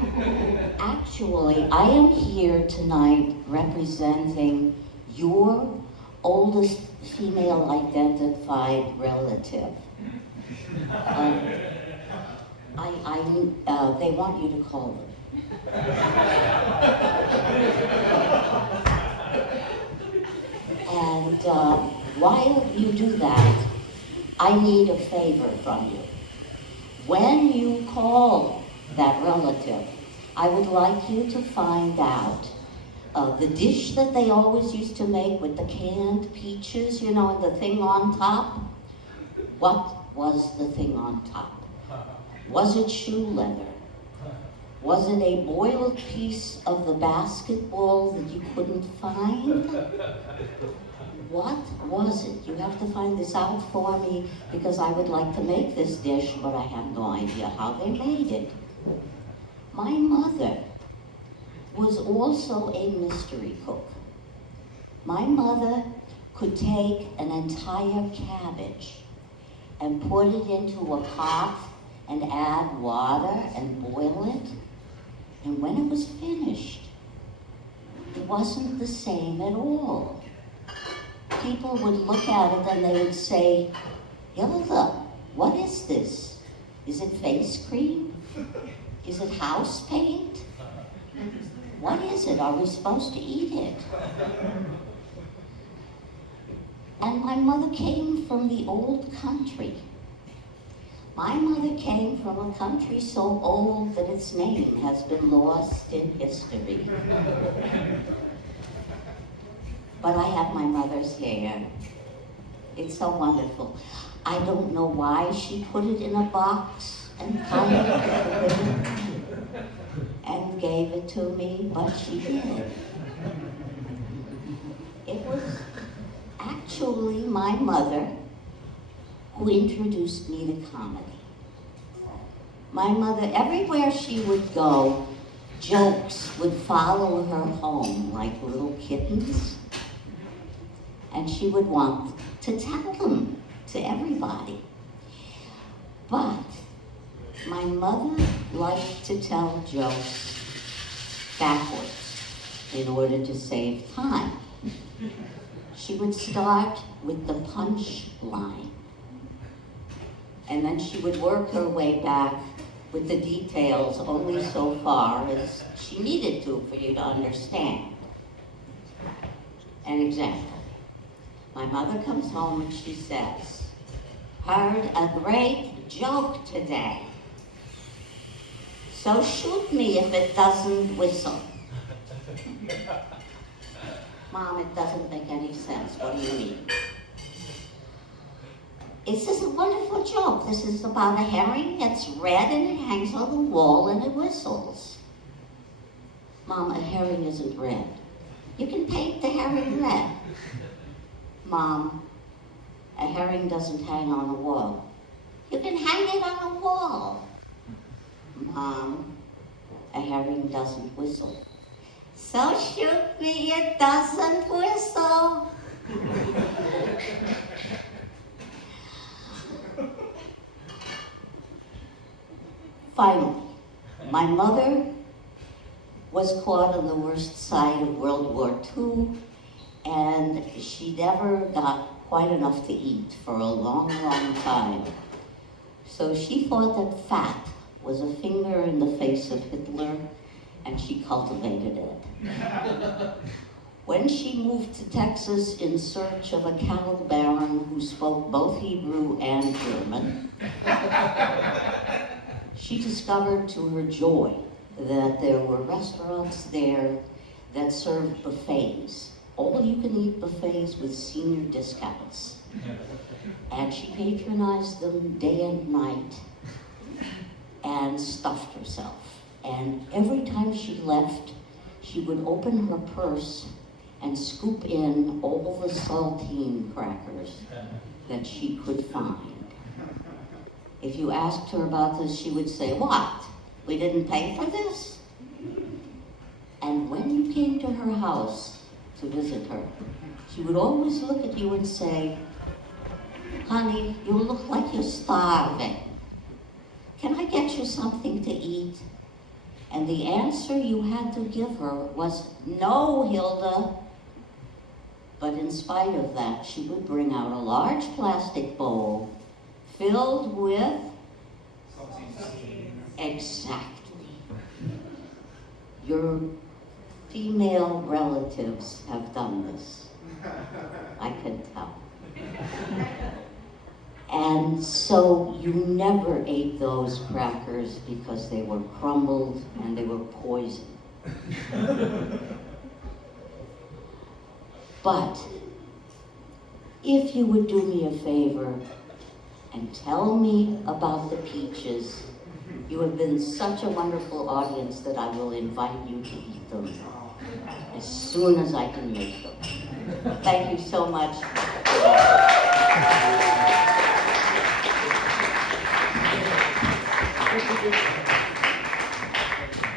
Actually, I am here tonight representing your oldest female identified relative. They want you to call them. And while you do that, I need a favor from you. When you call that relative, I would like you to find out the dish that they always used to make with the canned peaches, and the thing on top. What was the thing on top? Was it shoe leather? Was it a boiled piece of the basketball that you couldn't find? What was it? You have to find this out for me because I would like to make this dish, but I have no idea how they made it. My mother was also a mystery cook. My mother could take an entire cabbage and put it into a pot and add water and boil it. And when it was finished, it wasn't the same at all. People would look at it and they would say, Hilda, what is this? Is it face cream? Is it house paint? What is it? Are we supposed to eat it? And my mother came from the old country. My mother came from a country so old that its name has been lost in history. But I have my mother's hair. It's so wonderful. I don't know why she put it in a box and tied it and gave it to me, but she did. It was actually my mother who introduced me to comedy. My mother, everywhere she would go, jokes would follow her home like little kittens. And she would want to tell them to everybody. But my mother liked to tell jokes backwards in order to save time. She would start with the punch line. And then she would work her way back with the details only so far as she needed to for you to understand. An example. My mother comes home and she says, heard a great joke today. So shoot me if it doesn't whistle. Mom, it doesn't make any sense. What do you mean? This is a wonderful joke. This is about a herring that's red and it hangs on the wall and it whistles. Mom, a herring isn't red. You can paint the herring red. Mom, a herring doesn't hang on a wall. You can hang it on a wall. Mom, a herring doesn't whistle. So shoot me, it doesn't whistle. Finally, my mother was caught on the worst side of World War II, and she never got quite enough to eat for a long, long time. So she thought that fat was a finger in the face of Hitler, and she cultivated it. When she moved to Texas in search of a cattle baron who spoke both Hebrew and German, she discovered to her joy that there were restaurants there that served buffets, all-you-can-eat buffets with senior discounts. And she patronized them day and night and stuffed herself. And every time she left, she would open her purse and scoop in all the saltine crackers that she could find. If you asked her about this, she would say, "What? We didn't pay for this?" And when you came to her house to visit her, she would always look at you and say, "Honey, you look like you're starving. Can I get you something to eat?" And the answer you had to give her was, "No, Hilda." But in spite of that, she would bring out a large plastic bowl filled with... Exactly. Your female relatives have done this. I can tell. And so you never ate those crackers because they were crumbled and they were poison. But if you would do me a favor and tell me about the peaches, you have been such a wonderful audience that I will invite you to eat them as soon as I can make them. Thank you so much. Thank you.